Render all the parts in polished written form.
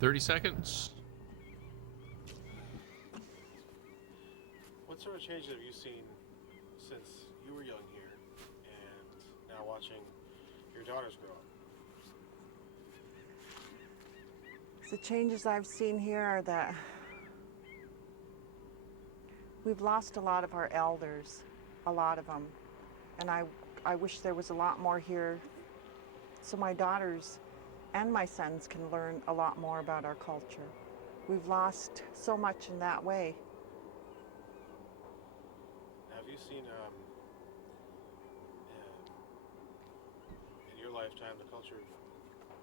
30 seconds. What sort of changes have you seen since you were young here and now watching your daughters grow up? The changes I've seen here are that we've lost a lot of our elders, a lot of them. And I wish there was a lot more here so my daughters and my sons can learn a lot more about our culture. We've lost so much in that way. Have you seen, in your lifetime, the culture,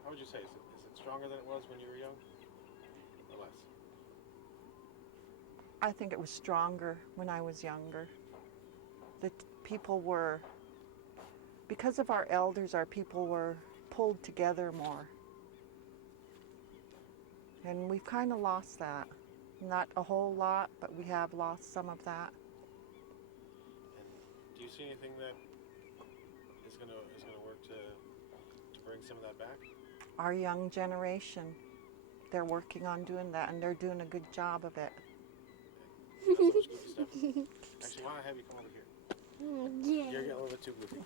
how would you say, is it stronger than it was when you were young, or less? I think it was stronger when I was younger. The people were, because of our elders, our people were pulled together more. And we've kind of lost that. Not a whole lot, but we have lost some of that. And do you see anything that is gonna work to bring some of that back? Our young generation, they're working on doing that, and they're doing a good job of it. Not so much goofy stuff. Actually, why don't I have you come over here? Yeah. You're getting a little bit too goofy.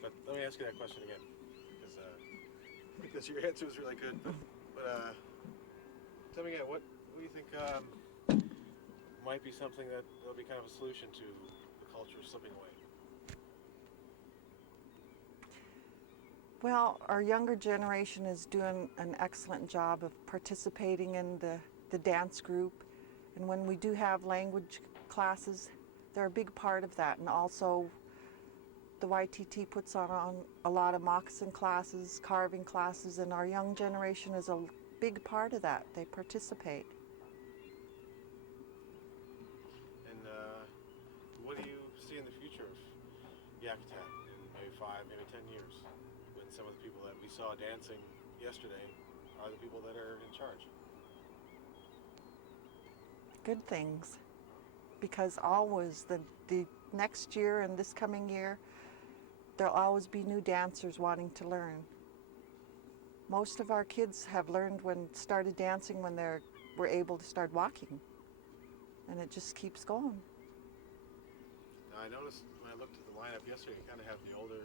But let me ask you that question again, because your answer was really good. But tell me again, what do you think might be something that will be kind of a solution to the culture slipping away? Well, our younger generation is doing an excellent job of participating in the dance group. And when we do have language classes, they're a big part of that. And also, the YTT puts on a lot of moccasin classes, carving classes, and our young generation is a big part of that. They participate. And what do you see in the future of Yakutat in maybe 5, maybe 10 years, when some of the people that we saw dancing yesterday are the people that are in charge? Good things. Because always, the next year and this coming year, there'll always be new dancers wanting to learn. Most of our kids have learned started dancing when they were able to start walking. And it just keeps going. Now, I noticed when I looked at the lineup yesterday, you kind of have the older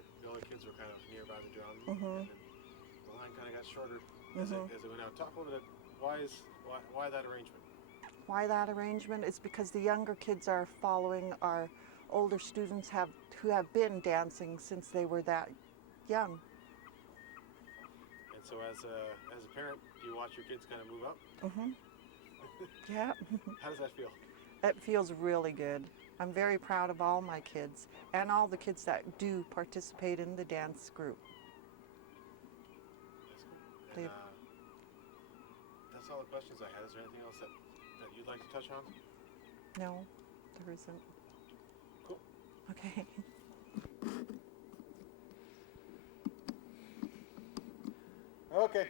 kids were kind of nearby the drum, and the line kind of got shorter as it went out. Talk a little bit, why that arrangement? Why that arrangement is because the younger kids are following our older students who have been dancing since they were that young. And so as a parent, do you watch your kids kind of move up? Yeah. How does that feel? It feels really good. I'm very proud of all my kids and all the kids that do participate in the dance group. That's good. And, that's all the questions I had. Is there anything else that you'd like to touch on? No, there isn't. Cool. Okay. Okay.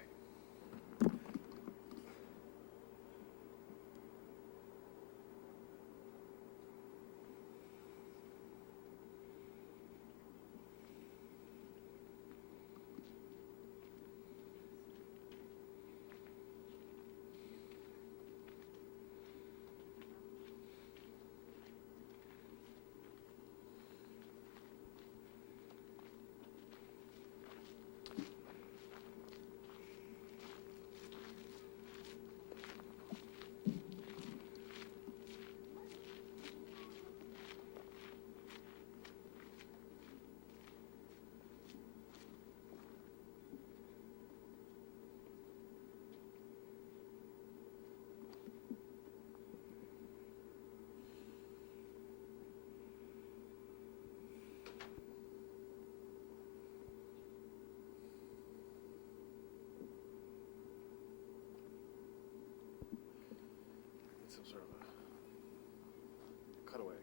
Some sort of a cutaway.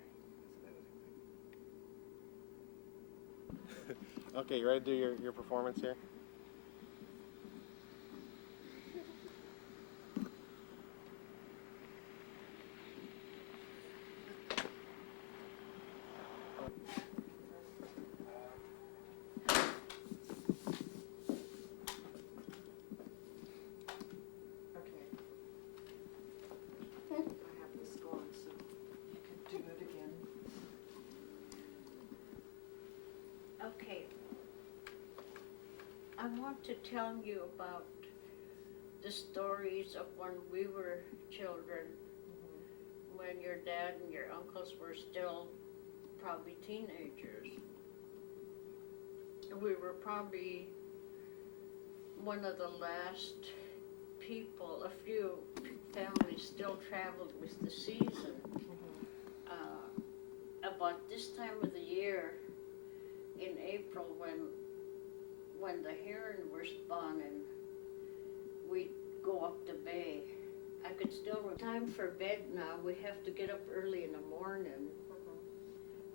Okay, you ready to do your performance here? Okay. I want to tell you about the stories of when we were children, when your dad and your uncles were still probably teenagers. We were probably one of the last people, a few families still traveled with the season. About this time of the year, in April, when the heron were spawning, we'd go up the bay. I could still remember. Time for bed now. We have to get up early in the morning.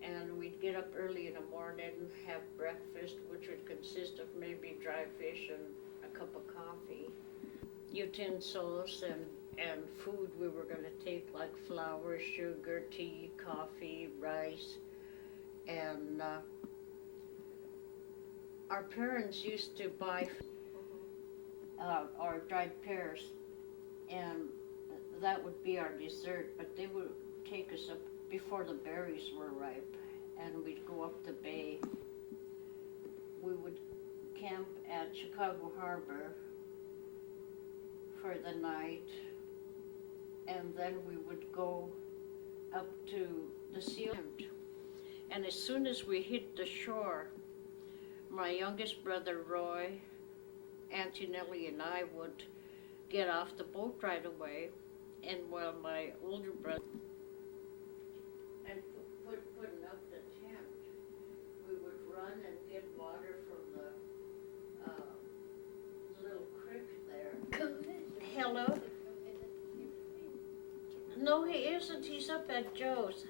And we'd get up early in the morning, have breakfast, which would consist of maybe dry fish and a cup of coffee, utensils and food we were going to take, like flour, sugar, tea, coffee, rice. And our parents used to buy or dried pears, and that would be our dessert, but they would take us up before the berries were ripe, and we'd go up the bay. We would camp at Chicago Harbor for the night, and then we would go up to the sea. And as soon as we hit the shore, my youngest brother Roy, Auntie Nellie, and I would get off the boat right away, and while my older brother and putting up the tent, we would run and get water from the little creek there. Hello? No, he isn't. He's up at Joe's.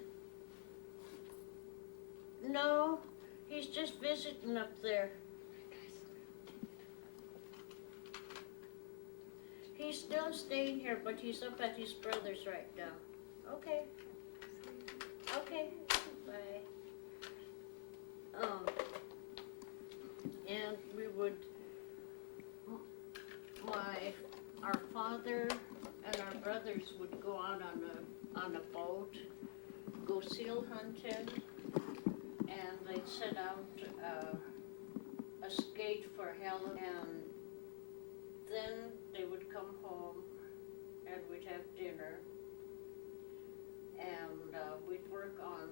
No, he's just visiting up there. He's still staying here, but he's up at his brother's right now. Okay. Okay. Bye. And we would, our father and our brothers would go out on a boat, go seal hunting, and they'd set out a skate for Helen, and then they would come home and we'd have dinner, and we'd work on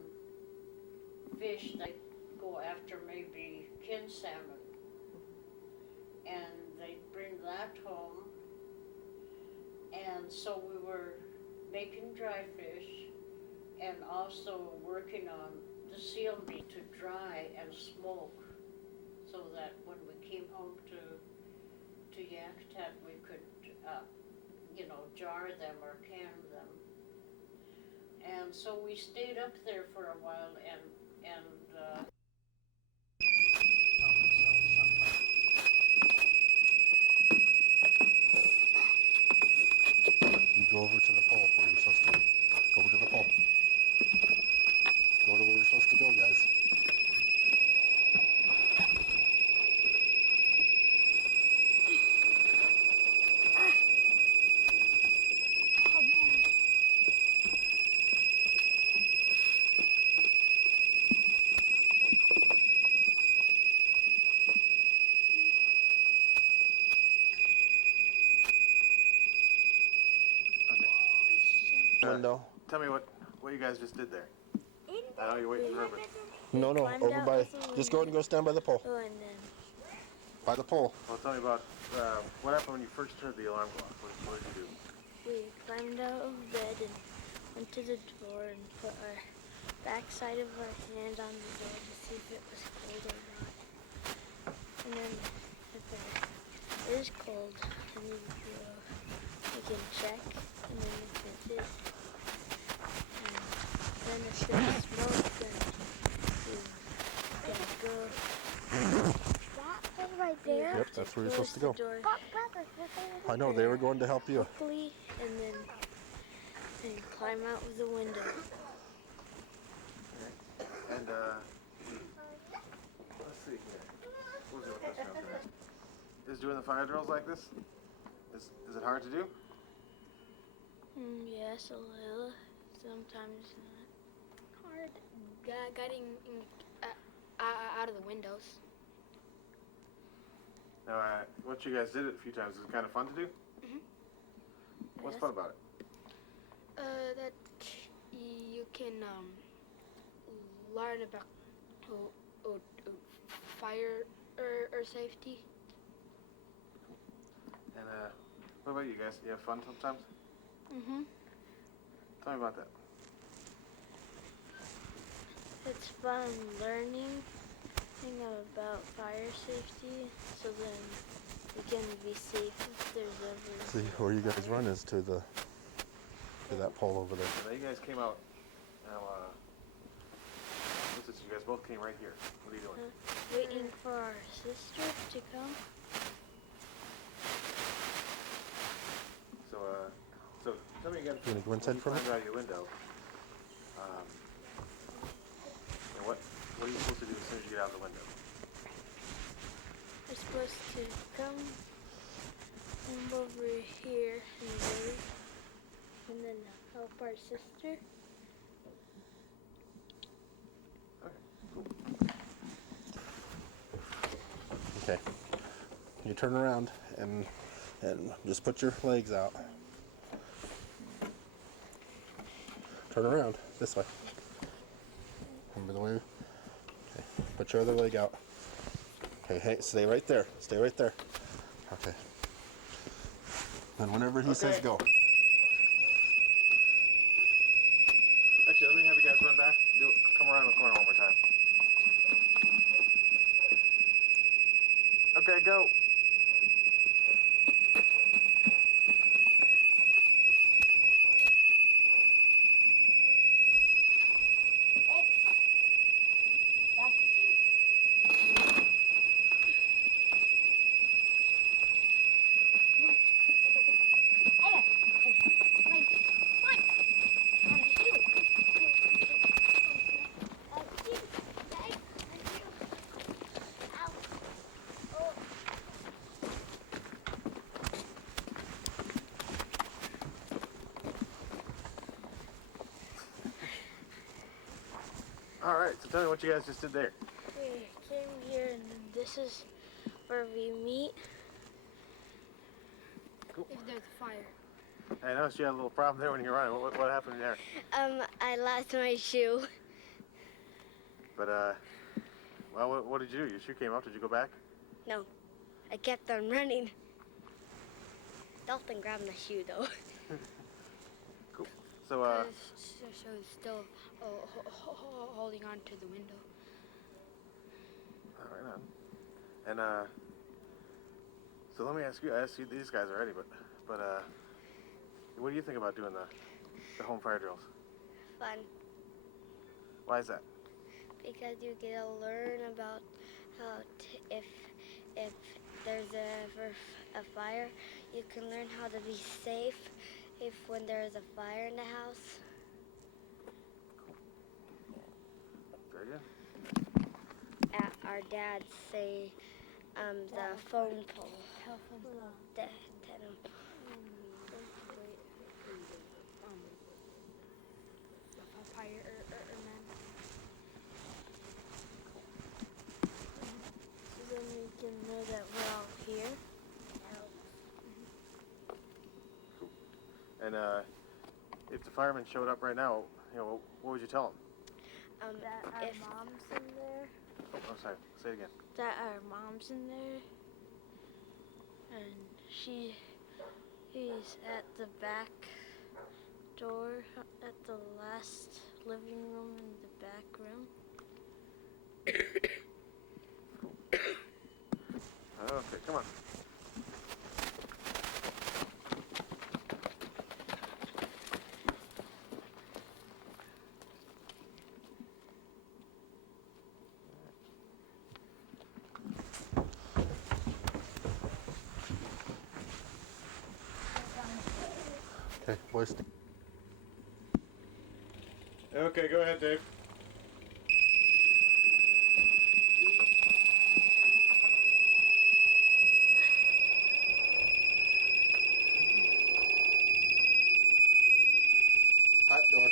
fish. They'd go after maybe kin salmon, and they'd bring that home, and so we were making dry fish and also working on the seal meat to dry and smoke, so that when we came home to Yakutat, we could, jar them or can them. And so we stayed up there for a while, You go over to the pole where you're supposed to go. Go over to the pole. Go to where you're supposed to go, guys. Window. Tell me what you guys just did there. I know you're waiting for Herbert. No, over by. Just go ahead and go stand by the pole. Oh, and then. By the pole. Well, tell me about what happened when you first heard the alarm go off. What did you do? We climbed out of bed and went to the door and put our backside of our hand on the door to see if it was cold or not. And then if it is cold, then we can check, and then if it is, and then if there's smoke, then we gotta go. That right there? Yep, that's where you're supposed to go. Door I know, they were going to help you. quickly, and then climb out of the window. And, let's see here. What was the other question I was going to ask? Is doing the fire drills like this, is it hard to do? Yes, a little. Sometimes not. Hard. Getting out out of the windows. Now, once you guys did it a few times, was it kind of fun to do? Mhm. What's Yes. fun about it? That you can learn about fire or safety. And what about you guys? You have fun sometimes? Mhm. Tell me about that. It's fun learning about fire safety, so then we can be safe if there's ever. See, where you guys run is to that pole over there. Now you guys came out. Now, what's this? You guys both came right here. What are you doing? Waiting for our sister to come. So tell me again. You wanna go inside for a minute? Out your window. And what are you supposed to do as soon as you get out the window? We're supposed to come over here and wait, and then help our sister. Okay. You turn around and just put your legs out. Turn around this way. Remember the way? Okay. Put your other leg out. Okay. Hey, stay right there. Stay right there. Okay. And whenever he says go. Actually, let me have you guys run back. Come around the corner one more time. Okay, go. All right, so tell me what you guys just did there. We came here, and this is where we meet. Cool. If there's a fire. I noticed you had a little problem there when you were running. What happened there? I lost my shoe. But, well, what did you do? Your shoe came off. Did you go back? No, I kept on running. Dalton grabbed my shoe though. Cool. So, So it's still holding on to the window. all right on. And, so let me ask you. I asked you these guys already, but, what do you think about doing the home fire drills? Fun, Why is that? because you get to learn about how if there's ever a fire, you can learn how to be safe if when there's a fire in the house. Very good. Our dads say the phone pole. So then we can know that we're all here. And, if the firemen showed up right now, what would you tell them? That our mom's in there. Oh, I'm sorry. Say it again. That our mom's in there, and he's at the back door at the last living room in the back room. Okay, come on. Okay, boys. Okay, go ahead, Dave. Hot door.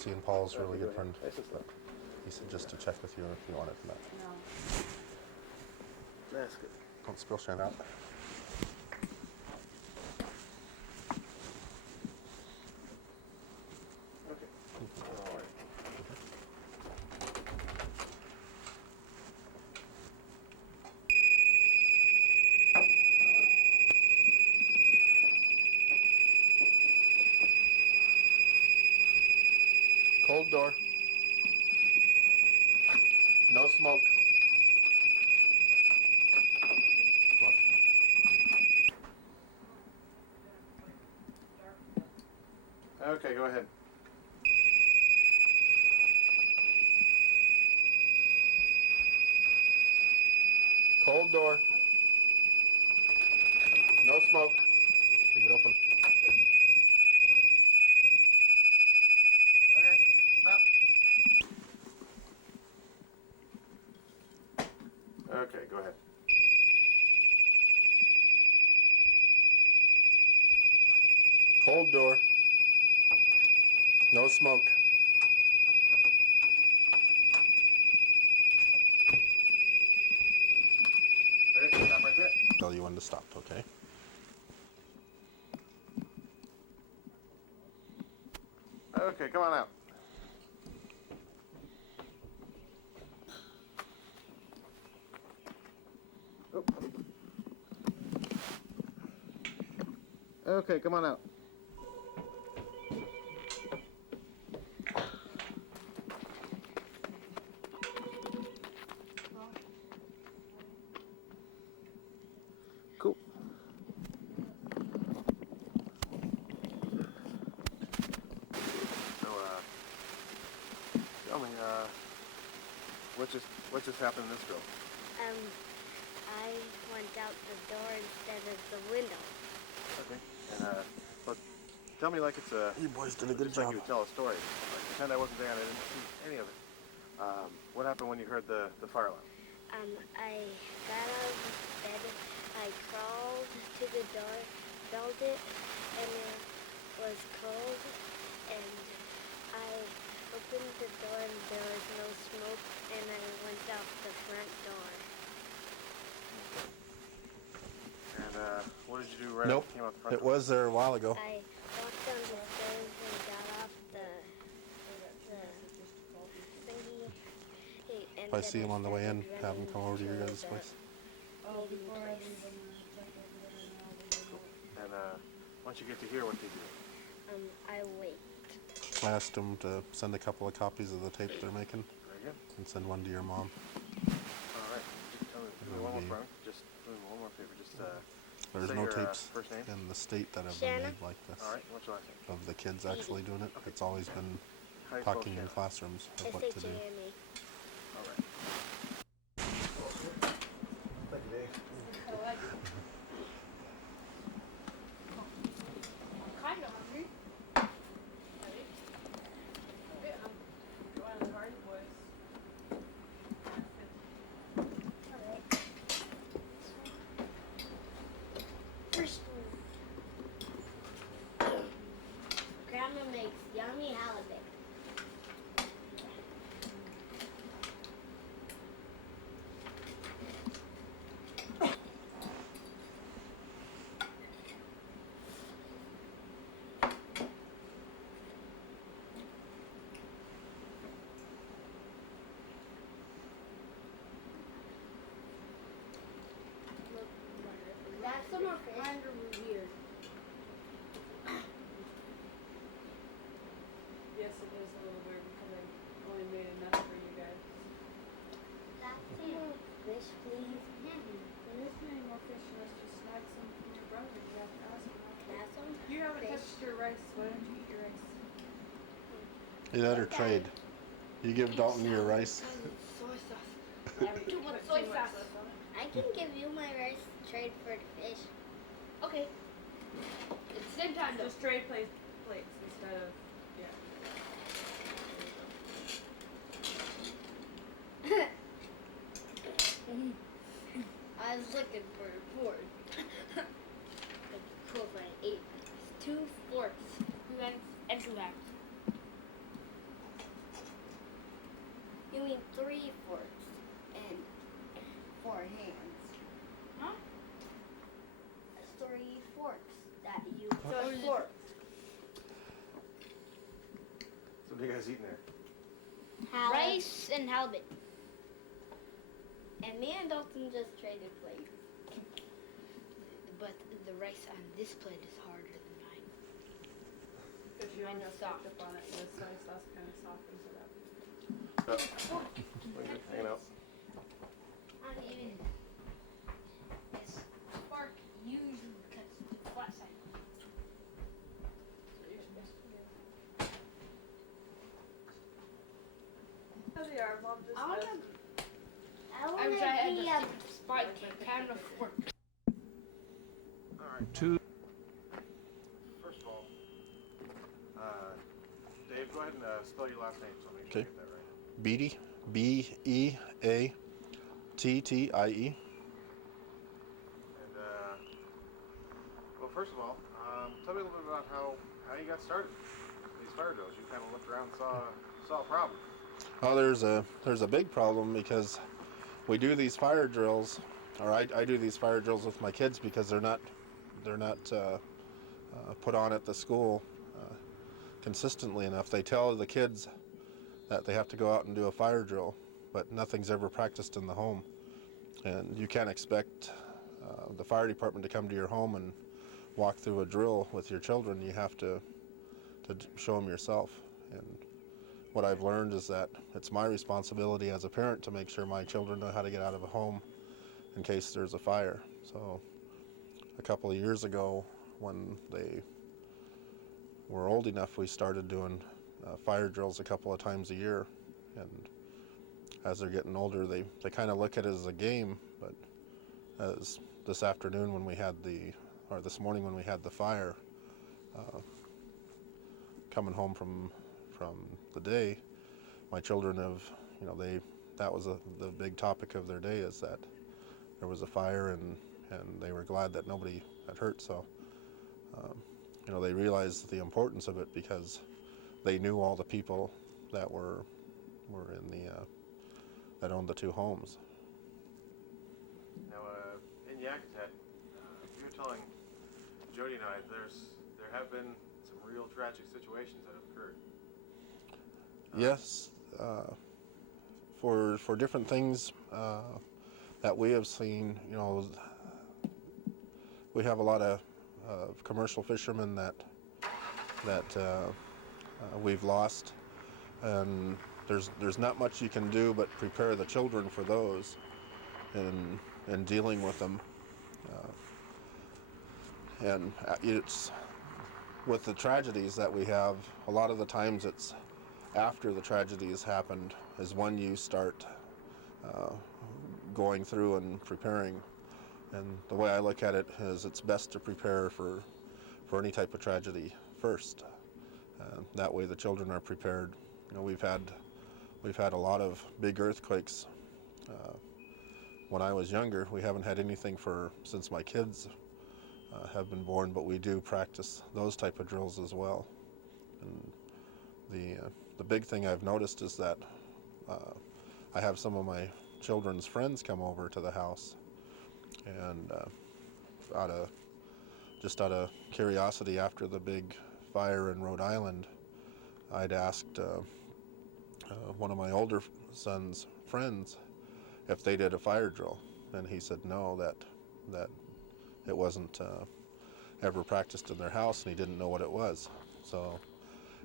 Lucy and Paul's really good friend. Nice and slow. He said just to check with you if you wanted that. No. That's good. Don't spill Shanna out. Okay. All right. Cold door. No smoke. Come on. Okay, go ahead. Cold door. No smoke. Leave it open. Okay, stop. Okay, go ahead. Cold door. No smoke. Okay, stop right there. Tell you when to stop, okay? Okay, come on out. Oop. Okay, come on out. Cool. So, tell me, what just happened to this girl? I went out the door instead of the window. Okay. And, but tell me like it's a... You boys did a good just like job. you would tell a story. Like, pretend I wasn't there and I didn't see any of it. What happened when you heard the fire alarm? I got out of bed, I crawled to the door, felt it, and it was cold, and I opened the door and there was no smoke, and I went out the front door. And, what did you do right Nope. after you came out the front It door? was there a while ago. I walked down the stairs and got off the thingy. If I see him on the way in, have him come over to your guys' place. Oh, before I leave, I'm gonna check over there and And, once you get to here, what do you do? I wait. I asked him to send a couple of copies of the tape they're making Very good. and send one to your mom. All right. Just tell me, do me one more favor. Just do me one more favor. Just, There's say no your, tapes first name. in the state that have Shanna? been made like this All right. What's your last name? of the kids actually doing it. It's always been How do you spell talking in Shanna? classrooms of what to do. S-H-A-N-A. All right. Thank you, Dave. Kind of hungry. I'm one of the hard boys. First one. Grandma makes yummy halibut. That's some more kind of weird. Yes, it is a little weird because I only made enough for you guys. That's it. Fish, please. There isn't any more fish unless you snag some from your brother. You have to ask him. That's some You haven't fish. touched your rice. Why don't you eat your rice? Either that or trade. You give Dalton your rice. Soy sauce. Too much soy sauce. I can give you my rice trade for the fish. Okay. At the same time, just trade plates instead of I was looking for a board. Equivalent 8. 2 forks. 2 ends and 2 halves. doing 3 forks and 4 hands. Huh? 3 forks that you So it's fork. So what are you guys eating there? Rice and halibut. And me and Dalton just traded plates. But the rice on this plate is harder than mine. Because you Mine only is have soft. up on it, and the soy sauce kind of softens it up. What are you hanging out? Not even. This fork usually cuts the flat side. Oh, they are. Mom just I has I wish I had the stupid spike kind of fork. All right. Two. First of all, Dave, go ahead and spell your last name so I'll make sure I Okay. get that right. Beattie, B-E-A-T-T-I-E. And well, first of all, tell me a little bit about how you got started. These fire drills. You kind of looked around, and saw a problem. Well, there's a big problem because we do these fire drills, or I do these fire drills with my kids because they're not put on at the school consistently enough. They tell the kids that they have to go out and do a fire drill, but nothing's ever practiced in the home, and you can't expect the fire department to come to your home and walk through a drill with your children. You have to show them yourself. And what I've learned is that it's my responsibility as a parent to make sure my children know how to get out of a home in case there's a fire. So a couple of years ago, when they were old enough, we started doing fire drills a couple of times a year. And as they're getting older, they kind of look at it as a game. But as this afternoon when we had this morning when we had the fire, coming home from the day, my children have, that was the big topic of their day, is that there was a fire, and they were glad that nobody had hurt. So they realized the importance of it because they knew all the people that were in that owned the 2 homes. Now, in Yakutat, you were telling Jody and I there have been some real tragic situations that have occurred. Yes, for different things that we have seen, we have a lot of commercial fishermen that we've lost, and there's not much you can do but prepare the children for those and dealing with them. And it's with the tragedies that we have, a lot of the times it's after the tragedies happened is when you start going through and preparing. And the way I look at it is it's best to prepare for any type of tragedy first. That way the children are prepared. We've had a lot of big earthquakes. When I was younger, we haven't had anything since my kids have been born, but we do practice those type of drills as well. And the big thing I've noticed is that I have some of my children's friends come over to the house, and out of curiosity, after the big fire in Rhode Island, I'd asked one of my older son's friends if they did a fire drill, and he said no, that it wasn't ever practiced in their house, and he didn't know what it was. So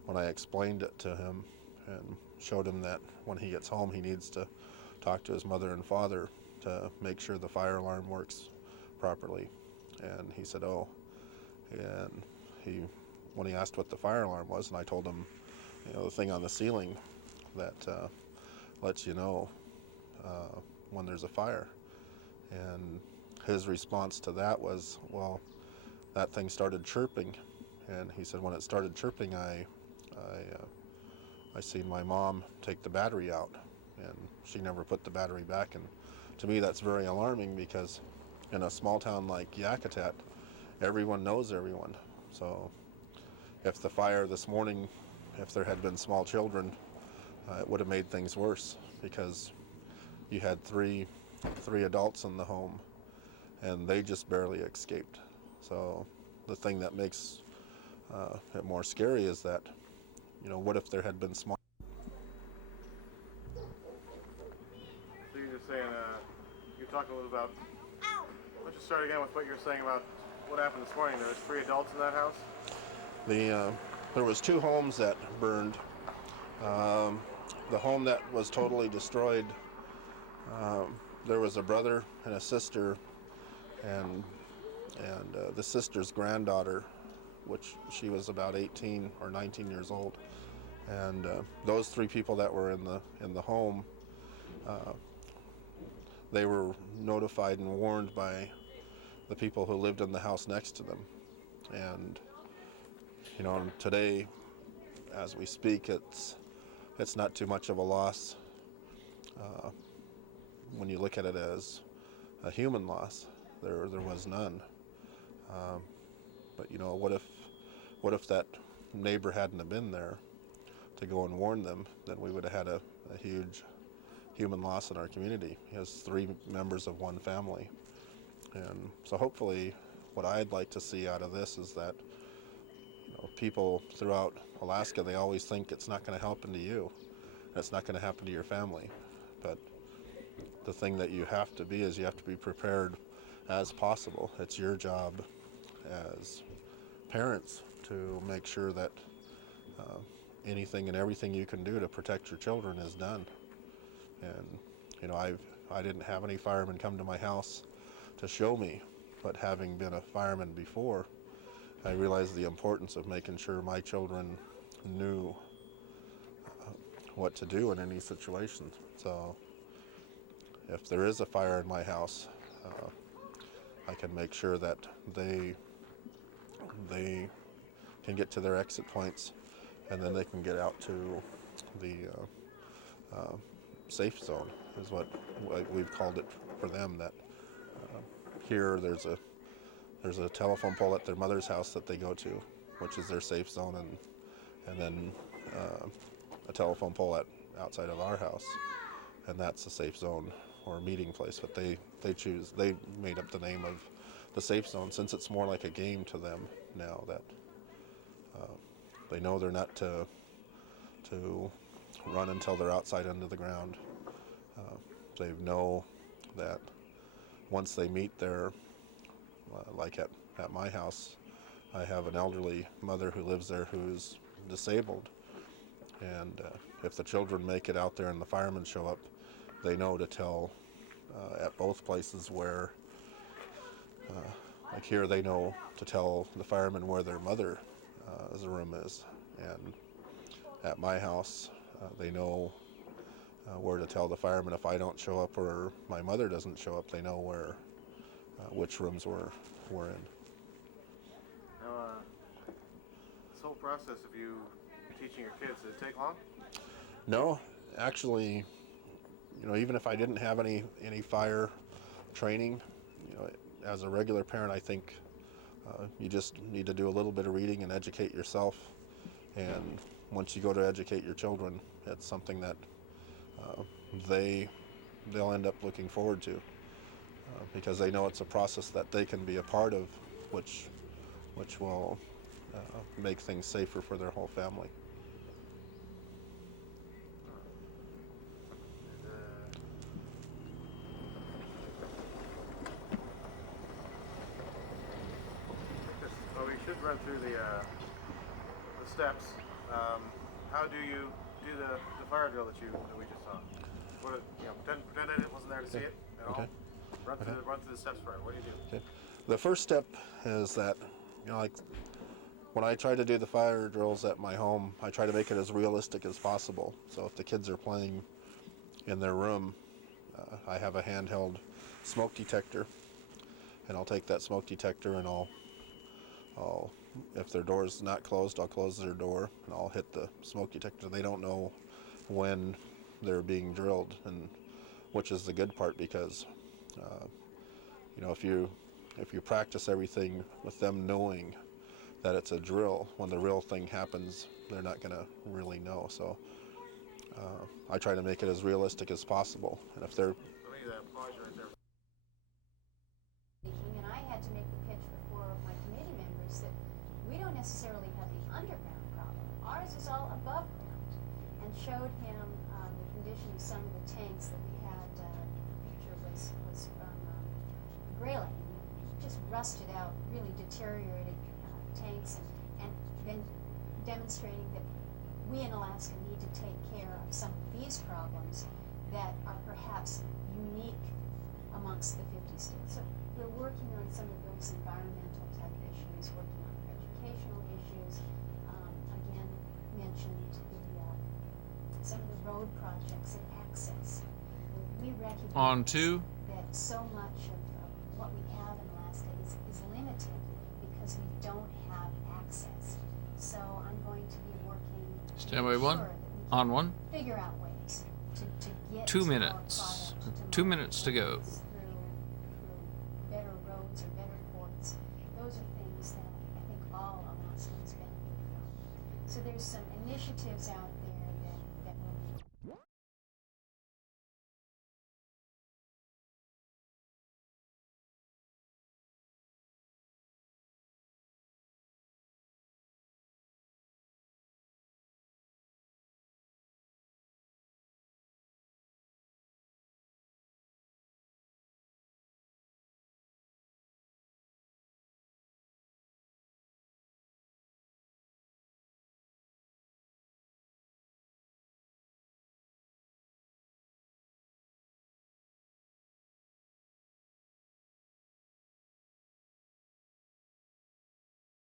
when I explained it to him and showed him that when he gets home he needs to talk to his mother and father to make sure the fire alarm works properly, and he said, oh. And when he asked what the fire alarm was, and I told him, the thing on the ceiling that lets you know when there's a fire, and his response to that was, well, that thing started chirping. And he said when it started chirping, I seen my mom take the battery out, and she never put the battery back. And to me that's very alarming, because in a small town like Yakutat, everyone knows everyone. So if the fire this morning, if there had been small children, it would have made things worse, because you had three adults in the home, and they just barely escaped. So the thing that makes it more scary is that, what if there had been small. So you're just saying, you're talking a little about, let's just start again with what you're saying about what happened this morning. There was 3 adults in that house? There was 2 homes that burned. The home that was totally destroyed, there was a brother and a sister, and the sister's granddaughter, which she was about 18 or 19 years old. And those 3 people that were in the home, they were notified and warned by the people who lived in the house next to them. And today, as we speak, it's not too much of a loss when you look at it as a human loss. There was none. But what if that neighbor hadn't have been there to go and warn them? Then we would have had a huge human loss in our community. He has 3 members of one family. And so hopefully what I'd like to see out of this is that people throughout Alaska, they always think it's not going to happen to you. It's not going to happen to your family. But the thing that you have to be is you have to be prepared as possible. It's your job as parents to make sure that anything and everything you can do to protect your children is done. And I didn't have any firemen come to my house to show me, but having been a fireman before, I realized the importance of making sure my children knew what to do in any situation. So if there is a fire in my house, I can make sure that they can get to their exit points, and then they can get out to the safe zone, is what we've called it for them. That here there's a telephone pole at their mother's house that they go to, which is their safe zone, and then a telephone pole outside of our house, and that's a safe zone or a meeting place. But they made up the name of the safe zone, since it's more like a game to them now, that they know they're not to run until they're outside under the ground. They know that once they meet their, like at my house, I have an elderly mother who lives there who's disabled, and if the children make it out there and the firemen show up, they know to tell at both places where, like here, they know to tell the firemen where their mother's room is, and at my house, they know where to tell the firemen if I don't show up or my mother doesn't show up. They know which rooms we're in. Now, this whole process of you teaching your kids, did it take long? No, actually, even if I didn't have any fire training, as a regular parent, I think you just need to do a little bit of reading and educate yourself. And once you go to educate your children, it's something that they'll end up looking forward to, because they know it's a process that they can be a part of, which will make things safer for their whole family. Well, we should run through the steps. How do you do the fire drill that we just saw? Pretend I wasn't there to see it at all. Run through the steps for it. What do you do? Okay. The first step is that, like when I try to do the fire drills at my home, I try to make it as realistic as possible. So if the kids are playing in their room, I have a handheld smoke detector, and I'll take that smoke detector and I'll if their door's not closed, I'll close their door and I'll hit the smoke detector. They don't know when they're being drilled, and which is the good part, because if you practice everything with them knowing that it's a drill, when the real thing happens, they're not going to really know. So I try to make it as realistic as possible. And if they're Let me pause you right there. Speaking, and I had to make the pitch before my committee members that we don't necessarily have the underground problem. Ours is all above ground, and showed him the condition of some of the tanks that we had. The picture was from Grayling, just rusted out, really deteriorated tanks, and then demonstrating that we in Alaska need to take care of some of these problems that are perhaps unique amongst the 50 states. So we're working on some of those environmental type issues, working on educational issues. Again, mentioned some of the road projects and access. We recognize On to that so much of what we have in Alaska is limited because we don't have access. So I'm going to be working to Stand by make one. sure that we On can one. figure out ways to get 2 our minutes. product 2 market, minutes to go. whether it's through better roads or better ports. Those are things that I think all Alaskans benefit from. So there's some initiatives out